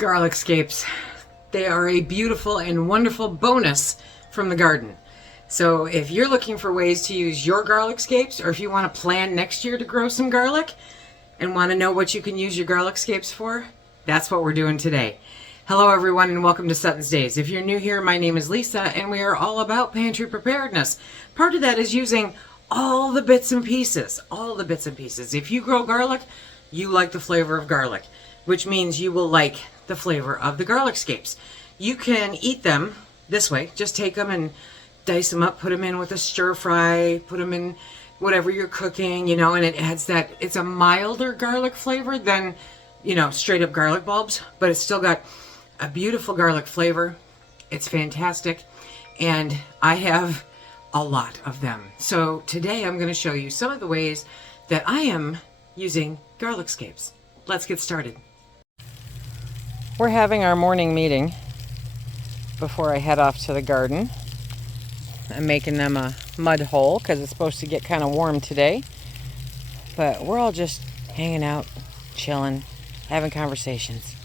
Garlic scapes. They are a beautiful and wonderful bonus from the garden. So if you're looking for ways to use your garlic scapes, or if you want to plan next year to grow some garlic and want to know what you can use your garlic scapes for, that's what we're doing today. Hello everyone and welcome to Sutton's Days. If you're new here, my name is Lisa and we are all about pantry preparedness. Part of that is using all the bits and pieces, If you grow garlic, you like the flavor of garlic, which means you will like the flavor of the garlic scapes. You can eat them this way. Just take them and dice them up, put them in with a stir fry, put them in whatever you're cooking, and it adds that, it's a milder garlic flavor than, straight up garlic bulbs, but it's still got a beautiful garlic flavor. It's fantastic. And I have a lot of them. So today I'm going to show you some of the ways that I am using garlic scapes. Let's get started. We're having our morning meeting before I head off to the garden. I'm making them a mud hole because it's supposed to get kind of warm today. But we're all just hanging out, chilling, having conversations.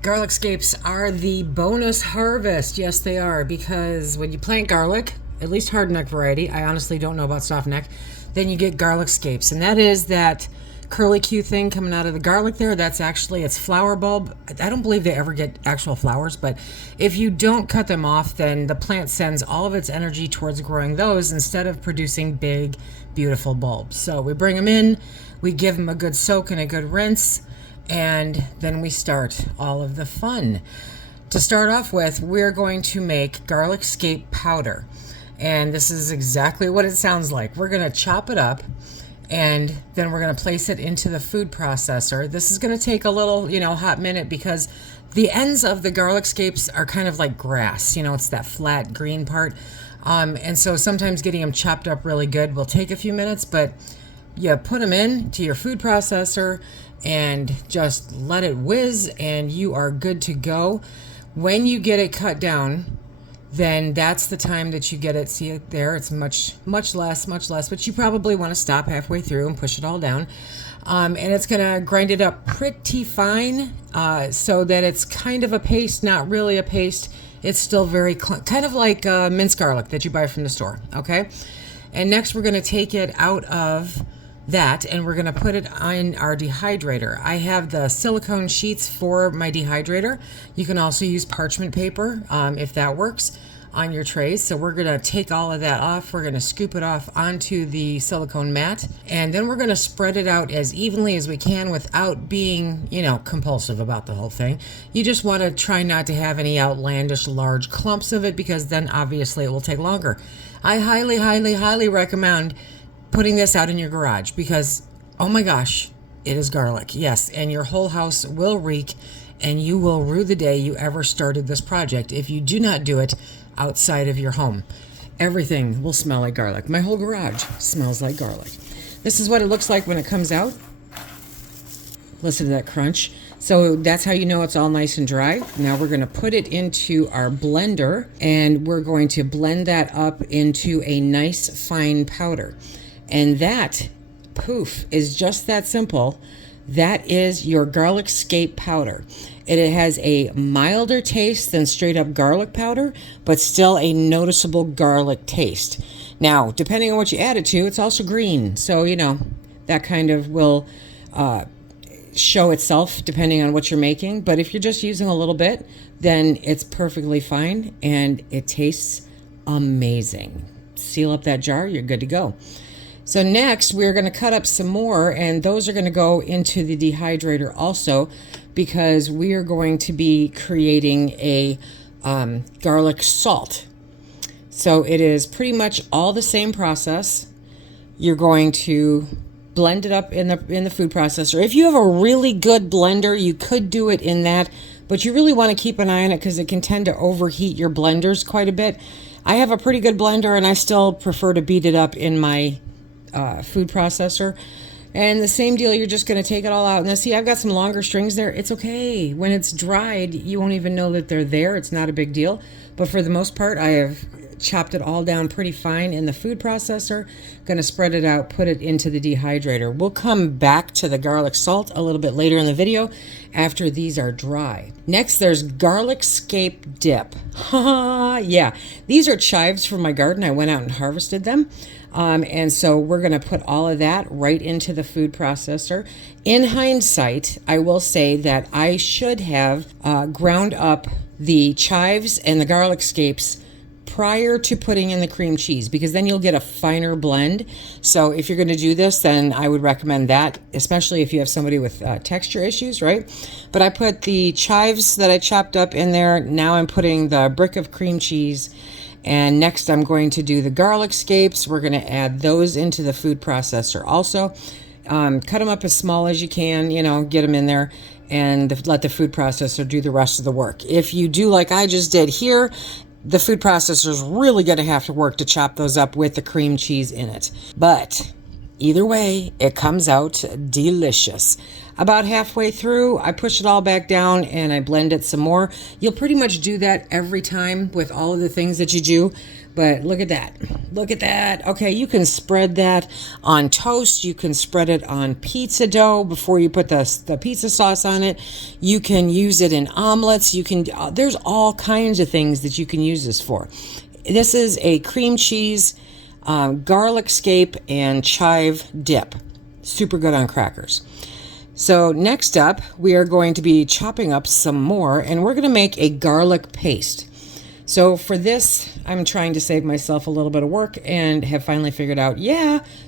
Garlic scapes are the bonus harvest. Yes, they are, because when you plant garlic, at least hardneck variety, I honestly don't know about softneck, then you get garlic scapes. And that is that curly-Q thing coming out of the garlic there. That's actually its flower bulb. I don't believe they ever get actual flowers, but if you don't cut them off, then the plant sends all of its energy towards growing those instead of producing big, beautiful bulbs. So we bring them in, we give them a good soak and a good rinse, and then we start all of the fun. To start off with, we're going to make garlic scape powder. And this is exactly what it sounds like. We're going to chop it up, and then we're going to place it into the food processor. This is going to take a little, hot minute because the ends of the garlic scapes are kind of like grass. It's that flat green part. And so sometimes getting them chopped up really good will take a few minutes, but you put them in to your food processor and just let it whiz and you are good to go. When you get it cut down, then that's the time that you get it. See it there? It's much less, but you probably want to stop halfway through and push it all down. And it's going to grind it up pretty fine so that it's kind of a paste, not really a paste. It's still very, kind of like minced garlic that you buy from the store, okay? And next we're going to take it out of that and we're going to put it on our dehydrator. I have the silicone sheets for my dehydrator. You can also use parchment paper if that works on your trays. So we're going to take all of that off. We're going to scoop it off onto the silicone mat, and then we're going to spread it out as evenly as we can without being, compulsive about the whole thing. You just want to try not to have any outlandish large clumps of it because then obviously it will take longer. I highly, highly, highly recommend putting this out in your garage because, oh my gosh, it is garlic. Yes, and your whole house will reek and you will rue the day you ever started this project if you do not do it outside of your home. Everything will smell like garlic. My whole garage smells like garlic. This is what it looks like when it comes out. Listen to that crunch. So that's how you know it's all nice and dry. Now we're going to put it into our blender and we're going to blend that up into a nice fine powder. And that, poof, is just that simple. That is your garlic scape powder. It has a milder taste than straight up garlic powder, but still a noticeable garlic taste. Now, depending on what you add it to, it's also green. So, that kind of will show itself depending on what you're making. But if you're just using a little bit, then it's perfectly fine and it tastes amazing. Seal up that jar, you're good to go. So next, we're going to cut up some more, and those are going to go into the dehydrator also because we are going to be creating a garlic salt. So it is pretty much all the same process. You're going to blend it up in the food processor. If you have a really good blender, you could do it in that, but you really want to keep an eye on it because it can tend to overheat your blenders quite a bit. I have a pretty good blender, and I still prefer to beat it up in my food processor. And the same deal, you're just going to take it all out. Now, see, I've got some longer strings there. It's okay. When it's dried, you won't even know that they're there. It's not a big deal. But for the most part, I have chopped it all down pretty fine in the food processor. Going to spread it out, put it into the dehydrator. We'll come back to the garlic salt a little bit later in the video after these are dry. Next, there's garlic scape dip. Yeah, these are chives from my garden. I went out and harvested them. And so we're going to put all of that right into the food processor. In hindsight, I will say that I should have ground up the chives and the garlic scapes prior to putting in the cream cheese, because then you'll get a finer blend. So if you're going to do this, then I would recommend that, especially if you have somebody with texture issues, right? But I put the chives that I chopped up in there. Now I'm putting the brick of cream cheese. And next I'm going to do the garlic scapes. We're going to add those into the food processor also. Cut them up as small as you can, get them in there and let the food processor do the rest of the work. If you do like I just did here, the food processor is really going to have to work to chop those up with the cream cheese in it. But either way, it comes out delicious. About halfway through, I push it all back down and I blend it some more. You'll pretty much do that every time with all of the things that you do. But look at that. Look at that. Okay, you can spread that on toast. You can spread it on pizza dough before you put the pizza sauce on it. You can use it in omelets. There's all kinds of things that you can use this for. This is a cream cheese, garlic scape, and chive dip. Super good on crackers. So next up, we are going to be chopping up some more, and we're going to make a garlic paste. So for this, I'm trying to save myself a little bit of work and have finally figured out,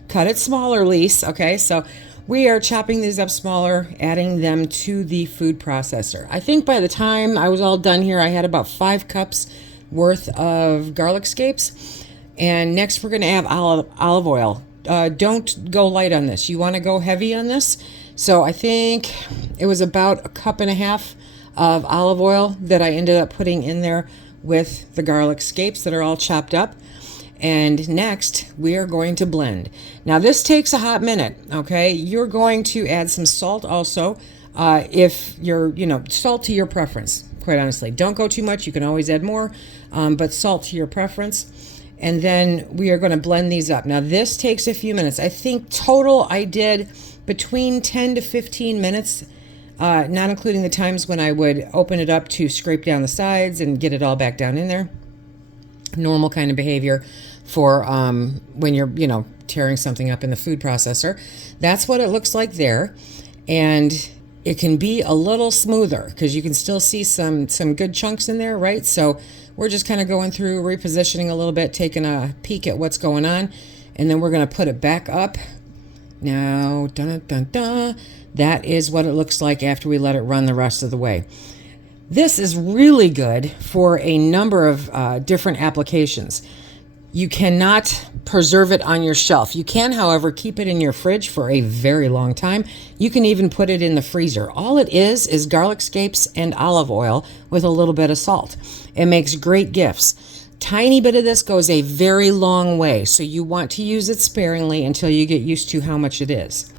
cut it smaller, Lise. Okay, so we are chopping these up smaller, adding them to the food processor. I think by the time I was all done here, I had about 5 cups worth of garlic scapes. And next we're going to add olive oil. Don't go light on this. You want to go heavy on this. So I think it was about 1.5 cups of olive oil that I ended up putting in there with the garlic scapes that are all chopped up. And next we are going to blend. Now this takes a hot minute, okay? You're going to add some salt also. If you're, salt to your preference, quite honestly. Don't go too much. You can always add more, but salt to your preference. And then we are going to blend these up. Now this takes a few minutes. I think total I did between 10 to 15 minutes, not including the times when I would open it up to scrape down the sides and get it all back down in there. Normal kind of behavior for when you're, tearing something up in the food processor. That's what it looks like there. And it can be a little smoother because you can still see some good chunks in there, right? So we're just kind of going through, repositioning a little bit, taking a peek at what's going on, and then we're going to put it back up. Now, that is what it looks like after we let it run the rest of the way. This is really good for a number of different applications. You cannot preserve it on your shelf. You can, however, keep it in your fridge for a very long time. You can even put it in the freezer. All it is garlic scapes and olive oil with a little bit of salt. It makes great gifts. Tiny bit of this goes a very long way, so you want to use it sparingly until you get used to how much it is.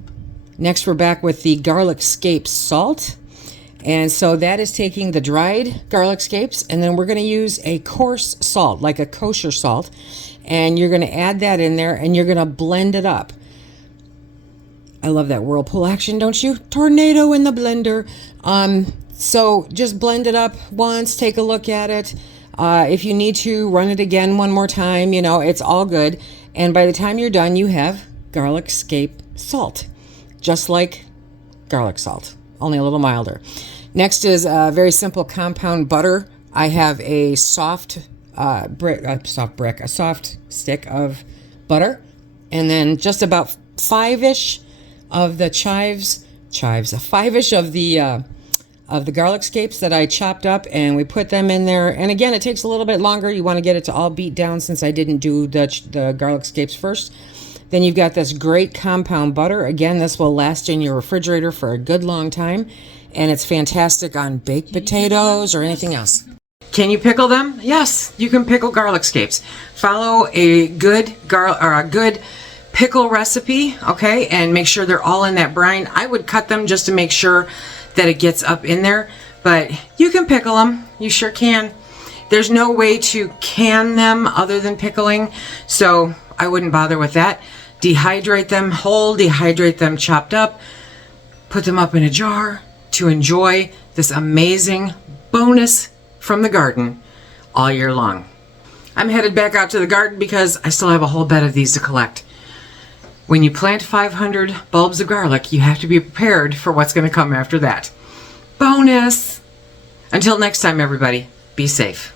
Next, we're back with the garlic scapes salt. And so that is taking the dried garlic scapes, and then we're going to use a coarse salt, like a kosher salt, and you're going to add that in there, and you're going to blend it up. I love that whirlpool action, don't you? Tornado in the blender. So just blend it up once, take a look at it. If you need to, run it again one more time, it's all good. And by the time you're done, you have garlic scape salt, just like garlic salt, only a little milder. Next is a very simple compound butter. I have a soft stick of butter, and then just about 5-ish of the chives, 5-ish of the garlic scapes that I chopped up, and we put them in there. And again, it takes a little bit longer. You want to get it to all beat down since I didn't do the garlic scapes first. Then you've got this great compound butter. Again, this will last in your refrigerator for a good long time, and it's fantastic on baked potatoes or anything else. Can you pickle them? Yes, you can pickle garlic scapes. Follow a good pickle recipe, okay, and make sure they're all in that brine. I would cut them just to make sure that it gets up in there, but you can pickle them. You sure can. There's no way to can them other than pickling, so I wouldn't bother with that. Dehydrate them whole, dehydrate them chopped up, put them up in a jar to enjoy this amazing bonus from the garden all year long. I'm headed back out to the garden because I still have a whole bed of these to collect. When you plant 500 bulbs of garlic, you have to be prepared for what's going to come after that. Bonus! Until next time, everybody, be safe.